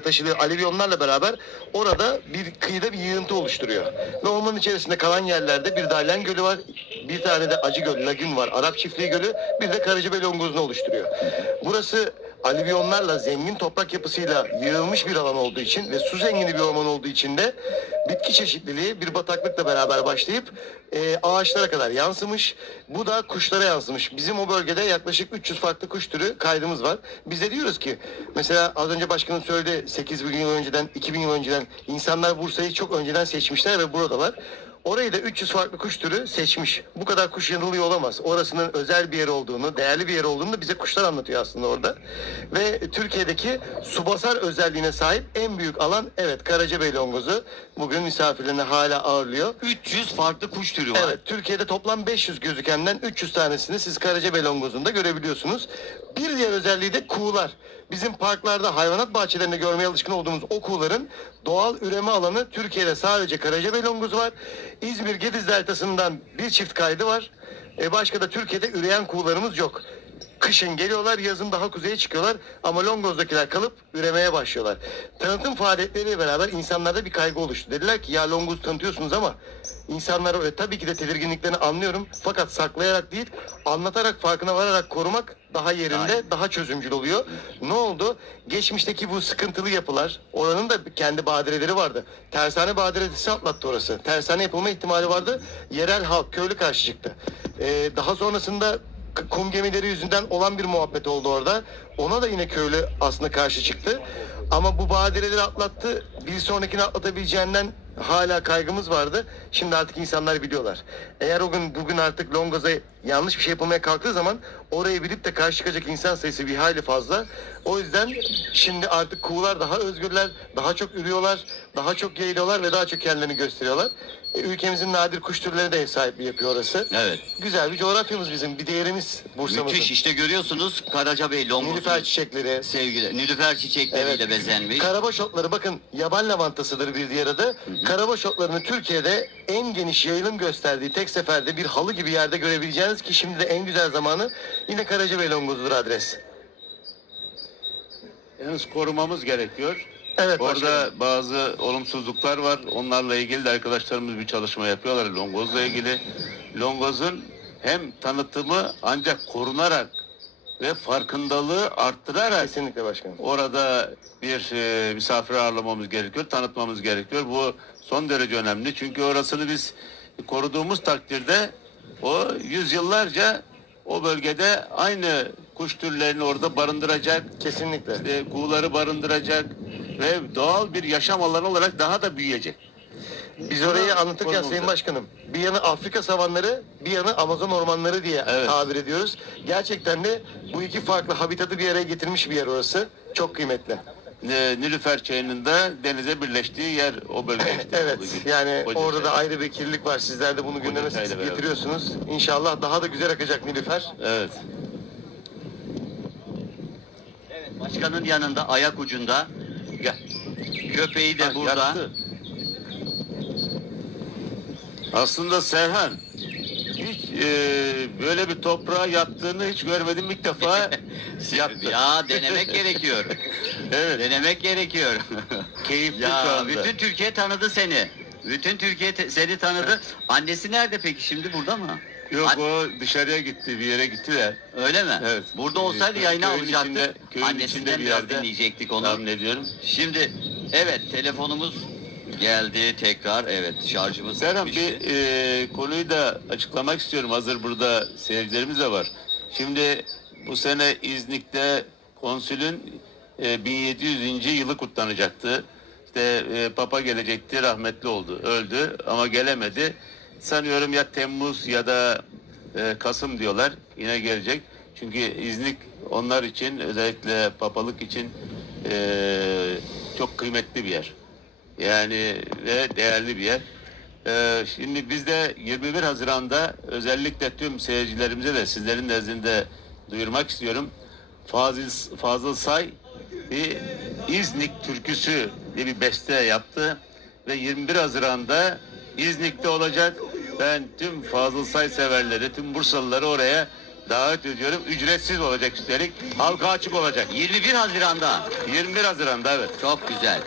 taşıdığı alüvyonlarla beraber orada bir kıyıda bir yığıntı oluşturuyor. Ve ormanın içerisinde kalan yerlerde bir Dalyan Gölü var, bir tane de Acı Gölü, Lagün var, Arap Çiftliği Gölü, bir de Karacabey Longozu'nu oluşturuyor. Burası alüvyonlarla, zengin toprak yapısıyla yığılmış bir alan olduğu için ve su zengini bir orman olduğu için de bitki çeşitliliği bir bataklıkla beraber başlayıp e, ağaçlara kadar yansımış. Bu da kuşlara yansımış. Bizim o bölgede yaklaşık 300 farklı kuş türü kaydımız var. Biz de diyoruz ki mesela az önce başkanın söyledi 8 bin yıl önceden 2000 yıl önceden insanlar Bursa'yı çok önceden seçmişler ve buradalar. Orayı da 300 farklı kuş türü seçmiş. Bu kadar kuş yanılıyor olamaz. Orasının özel bir yer olduğunu, değerli bir yer olduğunu bize kuşlar anlatıyor aslında orada. Ve Türkiye'deki subasar özelliğine sahip en büyük alan evet Karacabey Longozu. Bugün misafirlerini hala ağırlıyor. 300 farklı kuş türü var. Evet, Türkiye'de toplam 500 gözükenden 300 tanesini siz Karacabey Longozu'nda görebiliyorsunuz. Bir diğer özelliği de kuğular. Bizim parklarda, hayvanat bahçelerinde görmeye alışkın olduğumuz o kuğuların doğal üreme alanı Türkiye'de sadece Karacabey Longozu var. İzmir Gediz Deltası'ndan bir çift kaydı var. E başka da Türkiye'de üreyen kuğularımız yok. Kışın geliyorlar, yazın daha kuzeye çıkıyorlar ama Longoz'dakiler kalıp üremeye başlıyorlar. Tanıtım faaliyetleriyle beraber insanlarda bir kaygı oluştu. Dediler ki ya Longoz tanıtıyorsunuz ama insanlar öyle tabii ki de tedirginliklerini anlıyorum. Fakat saklayarak değil, anlatarak, farkına vararak korumak daha yerinde, Aynen. daha çözümcül oluyor. Ne oldu? Geçmişteki bu sıkıntılı yapılar, oranın da kendi badireleri vardı. Tersane badiresi atlattı orası. Tersane yapılma ihtimali vardı. Yerel halk, köylü karşı çıktı. Ee, daha sonrasında kum gemileri yüzünden olan bir muhabbet oldu orada. Ona da yine köylü aslında karşı çıktı. Ama bu badireleri atlattı. Bir sonrakini atlatabileceğinden hala kaygımız vardı. Şimdi artık insanlar biliyorlar. Eğer o gün bugün artık Longoz'a yanlış bir şey yapılmaya kalktığı zaman orayı bilip de karşı çıkacak insan sayısı bir hayli fazla. O yüzden şimdi artık kuğular daha özgürler, daha çok ürüyorlar, daha çok yayılıyorlar ve daha çok kendilerini gösteriyorlar. E, ülkemizin nadir kuş türleri de ev sahipliği yapıyor orası. Evet. Güzel bir coğrafyamız bizim, bir değerimiz Bursa'mızın. Müthiş işte görüyorsunuz Karacabey longozu. Nilüfer çiçekleri. Sevgili Nilüfer çiçekleriyle bezenmiş. Karabaş otları bakın yaban lavantasıdır bir diğer adı. Karabaş otlarını Türkiye'de en geniş yayılım gösterdiği tek seferde bir halı gibi yerde görebileceğiniz ki şimdi de en güzel zamanı yine Karacabey Longozu'dur adres. Yalnız korumamız gerekiyor. Evet Orada başkanım. bazı olumsuzluklar var. Onlarla ilgili de arkadaşlarımız bir çalışma yapıyorlar Longoz'la ilgili. Longoz'un hem tanıtımı ancak korunarak ve farkındalığı arttırarak Kesinlikle başkanım. orada bir e, misafir ağırlamamız gerekiyor, tanıtmamız gerekiyor. Bu son derece önemli. Çünkü orasını biz koruduğumuz takdirde o yüzyıllarca o bölgede aynı kuş türlerini orada barındıracak, Kesinlikle. işte kuğuları barındıracak ve doğal bir yaşam alanı olarak daha da büyüyecek. Biz orayı anlatırken Sayın. Başkanım bir yanı Afrika savanları bir yanı Amazon ormanları diye Evet. tabir ediyoruz. Gerçekten de bu iki farklı habitatı bir araya getirmiş bir yer orası. Çok kıymetli. E, Nilüfer çayının da denize birleştiği yer o bölge işte. Evet olduğu gibi. yani Koca orada da çay. ayrı bir kirlilik var. Sizler de bunu gündeme sık çayla sık beraber. getiriyorsunuz. İnşallah daha da güzel akacak Nilüfer. Evet. Evet, başkanın yanında ayak ucunda. Gel. Köpeği de Ha, burada. yattı. Aslında Serhan hiç e, böyle bir toprağa yattığını hiç görmedim ilk defa yattı. ya denemek gerekiyor. Evet. Denemek gerekiyor. Keyifli şu ya anda. bütün Türkiye tanıdı seni. Bütün Türkiye te- seni tanıdı. Annesi nerede peki şimdi burada mı? Yok An- o dışarıya gitti bir yere gitti de. Öyle mi? Evet. Burada olsaydı Köyün yayını içinde- alacaktı. köyün Annesinden içinde bir biraz yerde. dinleyecektik onu. Tahmin ediyorum. Şimdi evet telefonumuz geldi tekrar. Evet şarjımız Serhan bitmişti. bir e, konuyu da açıklamak istiyorum. Hazır burada seyircilerimiz de var. Şimdi bu sene İznik'te konsülün e, 1700. yılı kutlanacaktı. İşte e, Papa gelecekti, rahmetli oldu, öldü ama gelemedi. Sanıyorum ya Temmuz ya da e, Kasım diyorlar yine gelecek. Çünkü İznik onlar için özellikle papalık için e, çok kıymetli bir yer. Yani ve değerli bir yer. Ee, şimdi biz de 21 Haziran'da özellikle tüm seyircilerimize de sizlerin nezdinde duyurmak istiyorum. Fazıl, Fazıl Say bir İznik türküsü diye bir beste yaptı ve 21 Haziran'da İznik'te olacak. Ben tüm Fazıl Say severleri, tüm Bursalıları oraya davet ediyorum. Ücretsiz olacak üstelik. Halka açık olacak. 21 Haziran'da. 21 Haziran'da evet. Çok güzel.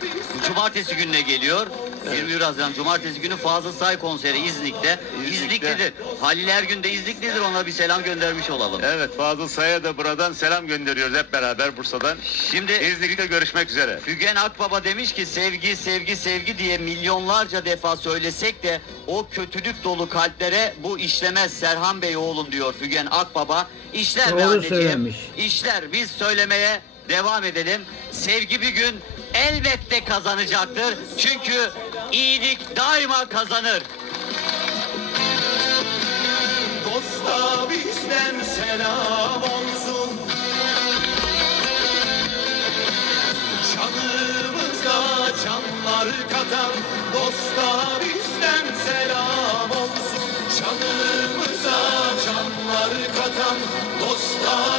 Cumartesi gününe geliyor. 21 Haziran Cumartesi günü Fazıl Say konseri İznik'te. İznik'te. İzniklidir. Halil Ergün de İzniklidir. Ona bir selam göndermiş olalım. Evet Fazıl Say'a da buradan selam gönderiyoruz hep beraber Bursa'dan. Şimdi İznik'te görüşmek üzere. Fügen Akbaba demiş ki sevgi sevgi sevgi diye milyonlarca defa söylesek de o kötülük dolu kalplere bu işlemez Serhan Bey oğlum diyor Fügen Akbaba. İşler be Doğru anneciğim. söylemiş. İşler biz söylemeye devam edelim. Sevgi bir gün elbette kazanacaktır. Çünkü iyilik daima kazanır. Dosta bizden selam olsun. Canımıza canlar katan Dosta bizden selam olsun. Canımıza canlar katan Dosta